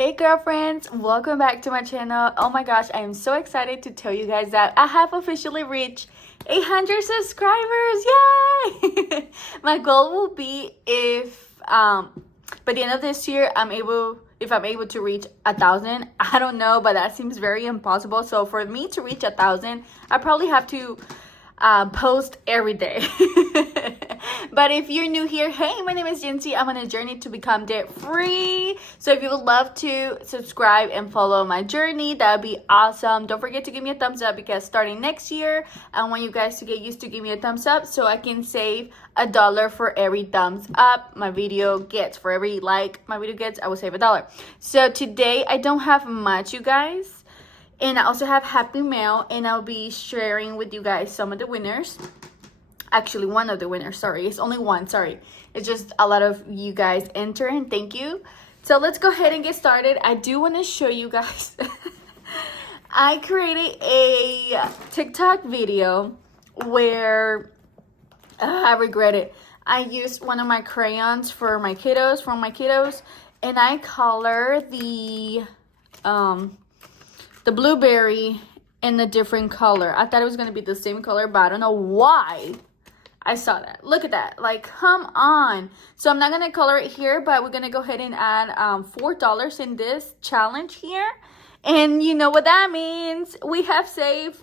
Hey girlfriends, welcome back to my channel. Oh my gosh, I am so excited to tell you guys that I have officially reached 800 subscribers. Yay! My goal will be if by the end of this year if I'm able to reach 1,000. I don't know, but that seems very impossible. So for me to reach 1,000, I probably have to post every day. But if you're new here, hey, my name is Ramsey. I'm on a journey to become debt free. So if you would love to subscribe and follow my journey, that would be awesome. Don't forget to give me a thumbs up, because starting next year, I want you guys to get used to give me a thumbs up so I can save $1 for every thumbs up my video gets. For every like my video gets, I will save $1. So today I don't have much, you guys. And I also have Happy Mail, and I'll be sharing with you guys some of the winners. Actually, one of the winners, sorry. It's only one, sorry. It's just a lot of you guys enter, and thank you. So let's go ahead and get started. I do want to show you guys. I created a TikTok video where I regret it. I used one of my crayons for my kiddos, and I color the blueberry in a different color. I thought it was going to be the same color, but I don't know why I saw that. Look at that. Like, come on. So I'm not going to color it here, but we're going to go ahead and add $4 in this challenge here. And you know what that means. We have saved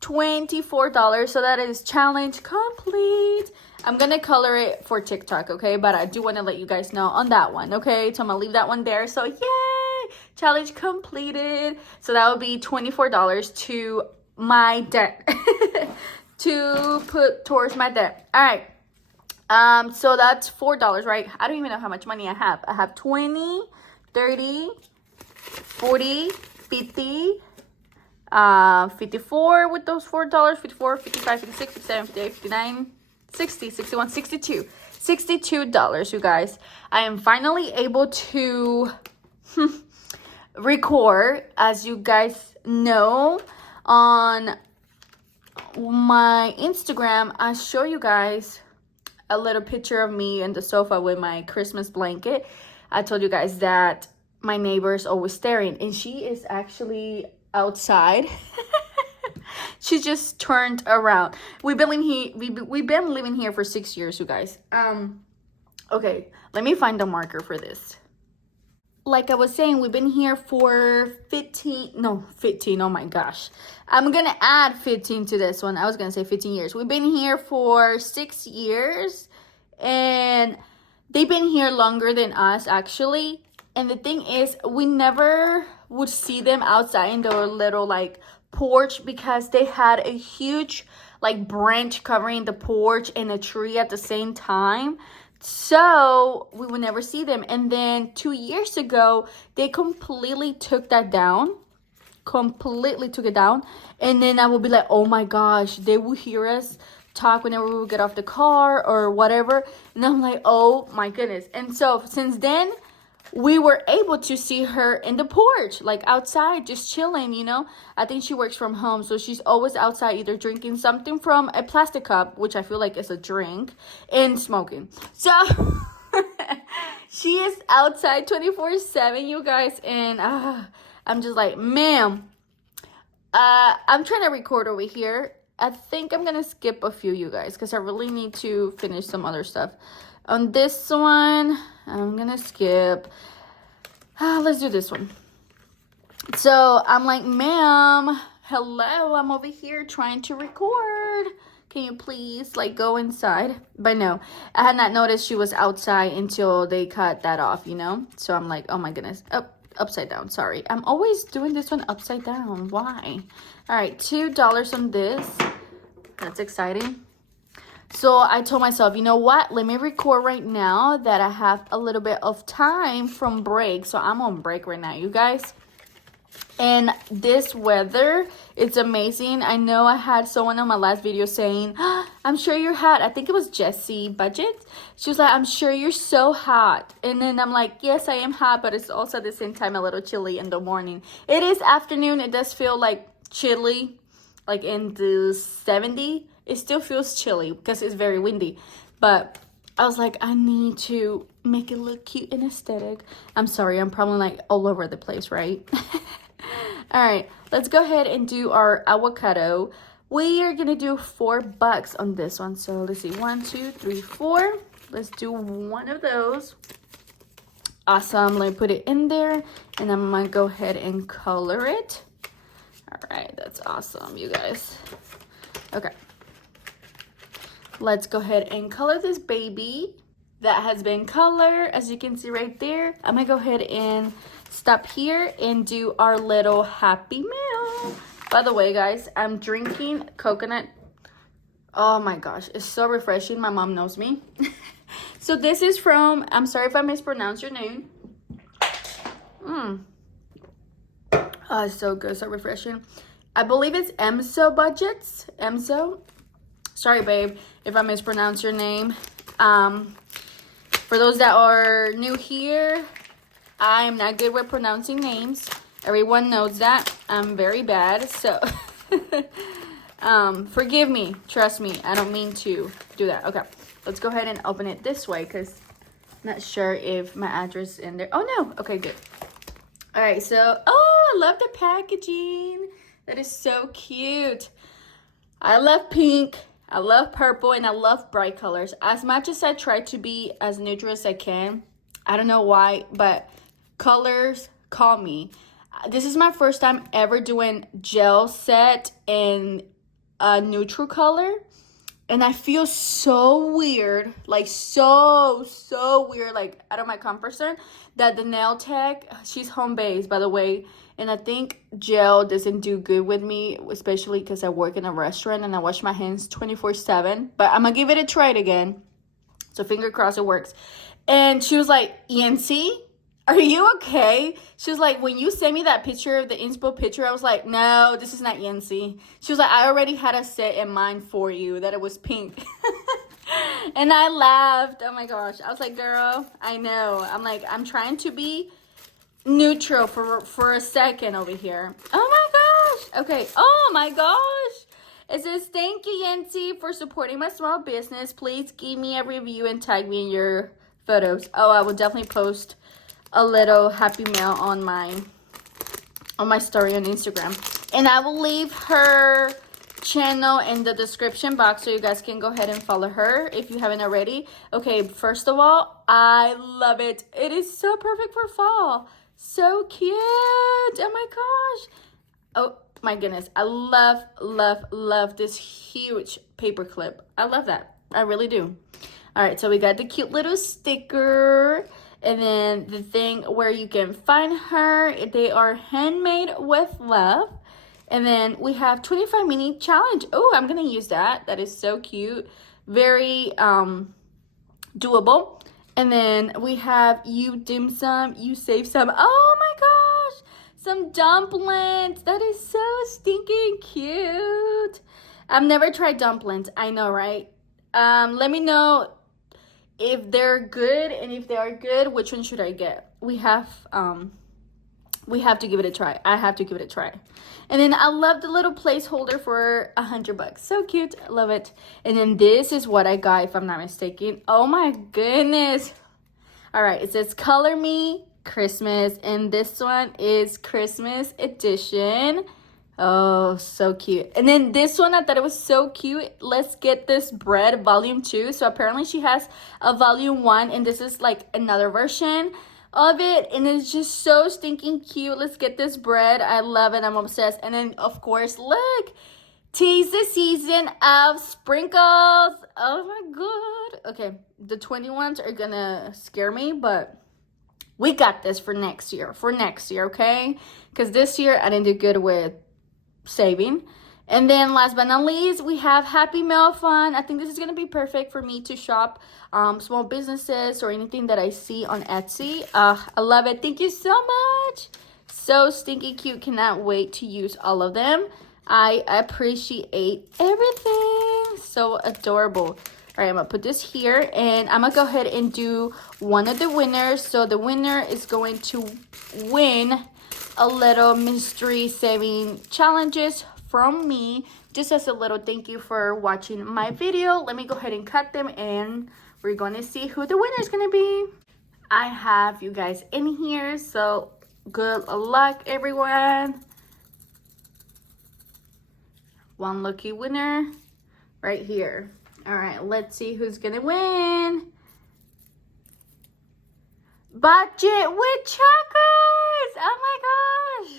$24. So that is challenge complete. I'm going to color it for TikTok, okay? But I do want to let you guys know on that one, okay? So I'm going to leave that one there. So yay! Challenge completed. So that would be $24 to my debt. To put towards my debt. All right. So that's $4, right? I don't even know how much money I have. I have 20, 30, 40, 50, 54 with those $4, 54, 55, 56, 57, 58, 59, 60, 61, 62. $62, you guys. I am finally able to record, as you guys know, on my Instagram. I show you guys a little picture of me in the sofa with my Christmas blanket. I told you guys that my neighbor is always staring, and she is actually outside. She just turned around. We've been living here for 6 years, you guys. Okay, let me find a marker for this. Like I was saying, we've been here for 15, oh my gosh. I'm going to add 15 to this one. I was going to say 15 years. We've been here for 6 years, and they've been here longer than us, actually. And the thing is, we never would see them outside in their little, like, porch, because they had a huge, like, branch covering the porch and a tree at the same time. So we would never see them. And then 2 years ago, they completely took that down. Completely took it down. And then I would be like, oh my gosh, they will hear us talk whenever we would get off the car or whatever. And I'm like, oh my goodness. And so since then, we were able to see her in the porch, like outside, just chilling, you know. I think she works from home, so she's always outside, either drinking something from a plastic cup, which I feel like is a drink, and smoking. So she is outside 24/7, you guys. And I'm just like, ma'am, I'm trying to record over here. I think I'm gonna skip a few, you guys, because I really need to finish some other stuff. On this one, I'm gonna skip. Let's do this one. So I'm like, ma'am, hello, I'm over here trying to record. Can you please, like, go inside? But no, I had not noticed she was outside until they cut that off, you know? So I'm like, oh my goodness. Oh, upside down, sorry. I'm always doing this one upside down. Why? All right, $2 on this. That's exciting. So I told myself, you know what? Let me record right now that I have a little bit of time from break. So I'm on break right now, you guys. And this weather, it's amazing. I know I had someone on my last video saying, I'm sure you're hot. I think it was Jessie Budget. She was like, I'm sure you're so hot. And then I'm like, yes, I am hot, but it's also at the same time a little chilly in the morning. It is afternoon. It does feel like chilly, like in the 70s. It still feels chilly because it's very windy. But I was like, I need to make it look cute and aesthetic. I'm sorry, I'm probably like all over the place, right? All right, let's go ahead and do our avocado. We are gonna do $4 on this one. So let's see, 1, 2, 3, 4. Let's do one of those. Awesome. Let me put it in there, and I'm gonna go ahead and color it. All right, that's awesome, you guys. Okay, let's go ahead and color this baby. That has been colored, as you can see right there. I'm gonna go ahead and stop here and do our little happy meal. By the way, guys, I'm drinking coconut. Oh my gosh, it's so refreshing. My mom knows me. So this is from, I'm sorry if I mispronounce your name. Oh, it's so good, so refreshing. I believe it's Emso Budgets. Emso. Sorry, babe, if I mispronounce your name. For those that are new here, I am not good with pronouncing names. Everyone knows that. I'm very bad, so forgive me. Trust me, I don't mean to do that. Okay, let's go ahead and open it this way because I'm not sure if my address is in there. Oh, no. Okay, good. All right, so, oh, I love the packaging. That is so cute. I love pink. I love purple, and I love bright colors. As much as I try to be as neutral as I can, I don't know why, but colors call me. This is my first time ever doing gel set in a neutral color, and I feel so weird, like so weird, like out of my comfort zone, that the nail tech, she's home-based, by the way, and I think gel doesn't do good with me, especially because I work in a restaurant and I wash my hands 24/7. But I'm going to give it a try again. So finger crossed it works. And she was like, Yancy, are you okay? She was like, when you sent me that picture, the inspo picture, I was like, no, this is not Yancy. She was like, I already had a set in mind for you, that it was pink. And I laughed. Oh my gosh. I was like, girl, I know. I'm like, I'm trying to be neutral for a second over here. Oh my gosh. Okay. Oh my gosh. It says, thank you, Yancy, for supporting my small business. Please give me a review and tag me in your photos. Oh, I will definitely post a little happy mail on my story on Instagram. And I will leave her channel in the description box so you guys can go ahead and follow her if you haven't already. Okay, first of all, I love it. It is so perfect for fall. So cute. Oh my gosh. Oh my goodness. I love this huge paper clip. I love that. I really do. All right, so we got the cute little sticker. And then the thing where you can find her. They are handmade with love. And then we have 25-minute challenge. Oh, I'm going to use that. That is so cute. Very doable. And then we have you dim sum, you save some. Oh my gosh. Some dumplings. That is so stinking cute. I've never tried dumplings. I know, right? Let me know if they're good, and if they are good, which one should I get? We have to give it a try. I have to give it a try. And then I love the little placeholder for $100. So cute. I love it. And then this is what I got, if I'm not mistaken. Oh my goodness. All right. It says Color Me Christmas. And this one is Christmas edition. Oh, so cute. And then this one, I thought it was so cute. Let's Get This Bread volume 2. So apparently she has a volume 1, and this is like another version of it, and it's just so stinking cute. Let's Get This Bread. I love it. I'm obsessed. And then of course, look, tis the season of sprinkles. Oh my god. Okay, the 21s are gonna scare me, but we got this for next year. Okay, because this year I didn't do good with saving. And then last but not least, we have Happy Mail Fun. I think this is going to be perfect for me to shop small businesses or anything that I see on Etsy. I love it. Thank you so much. So stinky cute. Cannot wait to use all of them. I appreciate everything. So adorable. All right, I'm going to put this here, and I'm going to go ahead and do one of the winners. So the winner is going to win a little mystery saving challenges from me, just as a little thank you for watching my video. Let me go ahead and cut them, and we're going to see who the winner is going to be. I have you guys in here. So good luck, everyone. One lucky winner right here. All right, let's see who's gonna win. Budget with chocos! Oh my gosh!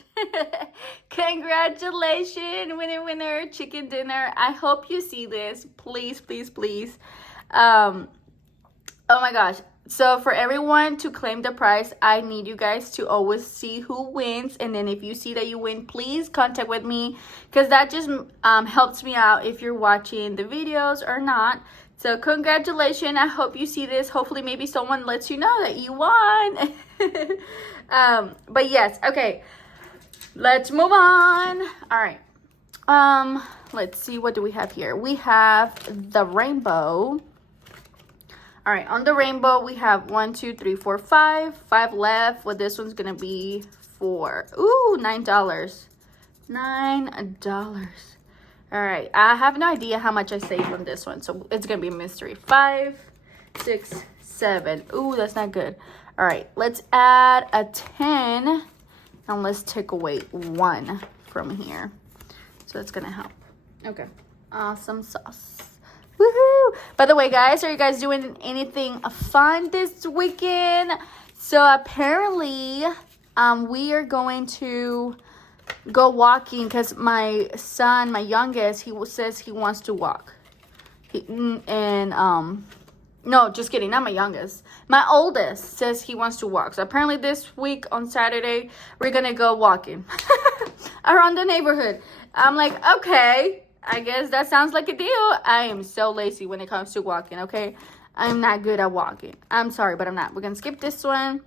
Congratulations, winner, chicken dinner. I hope you see this. Please, please, please. Oh my gosh. So for everyone to claim the prize, I need you guys to always see who wins. And then if you see that you win, please contact with me, because that just helps me out if you're watching the videos or not. So congratulations. I hope you see this. Hopefully maybe someone lets you know that you won. But yes, okay. Let's move on. All right. Let's see, what do we have here? We have the rainbow. All right, on the rainbow, we have 1, 2, 3, 4, 5. 5 left. Well, this one's gonna be 4. Ooh, $9. $9. All right, I have no idea how much I saved on this one, so it's gonna be a mystery. 5, 6, 7. Ooh, that's not good. All right, let's add a 10, and let's take away 1 from here. So that's gonna help. Okay, awesome sauce. Woohoo! By the way, guys, are you guys doing anything fun this weekend? So apparently, we are going to go walking because my son, my youngest, he says he wants to walk. No, just kidding, not my youngest. My oldest says he wants to walk. So apparently this week on Saturday, we're gonna go walking around the neighborhood. I'm like, okay. I guess that sounds like a deal. I am so lazy when it comes to walking, okay? I'm not good at walking. I'm sorry, but I'm not. We're going to skip this one.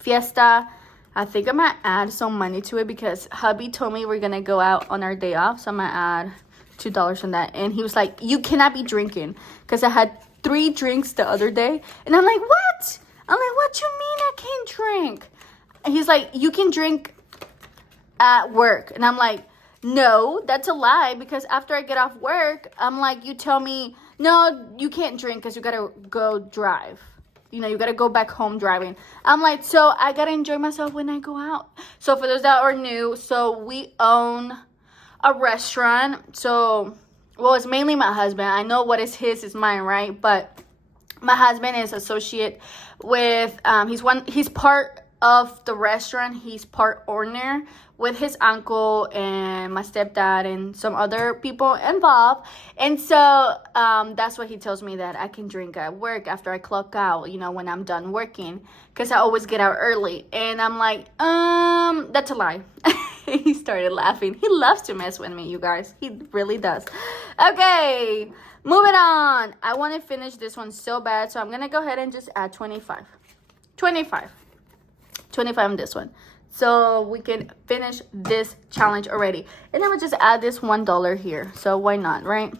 Fiesta. I think I might add some money to it because hubby told me we're going to go out on our day off. So I'm going to add $2 on that. And he was like, you cannot be drinking. Because I had 3 drinks the other day. And I'm like, what? I'm like, what you mean I can't drink? And he's like, you can drink at work. And I'm like, no, that's a lie, because after I get off work, I'm like, you tell me, no, you can't drink because you got to go drive. You know, you got to go back home driving. I'm like, so I got to enjoy myself when I go out. So for those that are new, so we own a restaurant. So, well, it's mainly my husband. I know what is his is mine, right? But my husband is associate with, he's part of the restaurant. He's part owner with his uncle and my stepdad and some other people involved. And so that's what he tells me, that I can drink at work after I clock out, you know, when I'm done working, because I always get out early. And I'm like, that's a lie. He started laughing. He loves to mess with me, you guys. He really does. Okay, moving on. I want to finish this one so bad, so I'm going to go ahead and just add 25 on this one, so we can finish this challenge already. And then we'll just add this $1 here, so why not, right?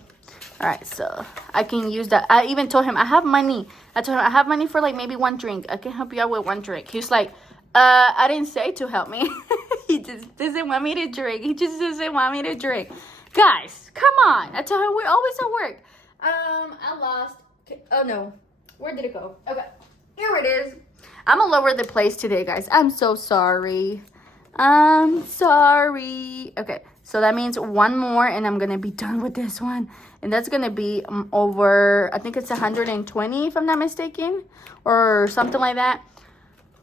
All right, so I can use that. I even told him I have money. I told him I have money for like maybe 1 drink. I can help you out with 1 drink. He was like, I didn't say to help me. He just doesn't want me to drink. He just doesn't want me to drink. Guys, come on. I told him we're always at work. I lost. Oh no, where did it go? Okay, here it is. I'm all over the place today, guys. I'm so sorry. I'm sorry. Okay, so that means 1 more and I'm gonna be done with this one. And that's gonna be over, I think it's 120 if I'm not mistaken, or something like that,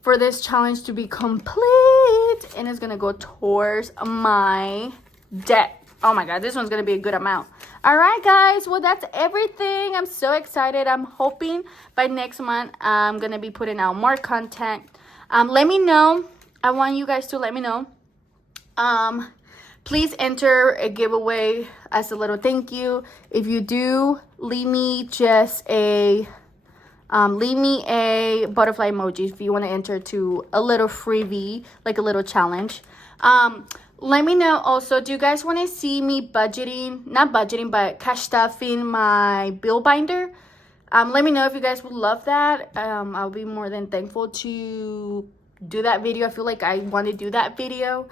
for this challenge to be complete. And it's gonna go towards my debt. Oh my god, this one's gonna be a good amount. All right, guys, well, that's everything. I'm so excited. I'm hoping by next month I'm gonna be putting out more content. Let me know. I want you guys to let me know. Please enter a giveaway as a little thank you. If you do, leave me just a butterfly emoji if you want to enter to a little freebie, like a little challenge. Let me know also, do you guys want to see me but cash stuffing my bill binder? Let me know if you guys would love that. I'll be more than thankful to do that video. I feel like I want to do that video,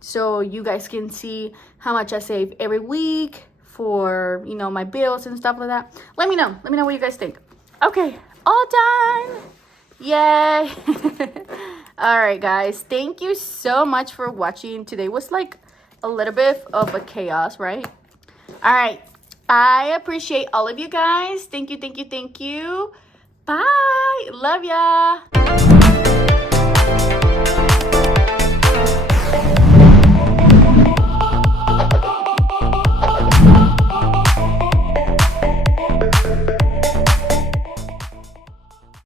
so you guys can see how much I save every week for, you know, my bills and stuff like that. Let me know what you guys think. Okay, all done. Yay. All right, guys, thank you so much for watching. Today was like a little bit of a chaos, right? All right, I appreciate all of you guys. Thank you, thank you, thank you. Bye. Love ya.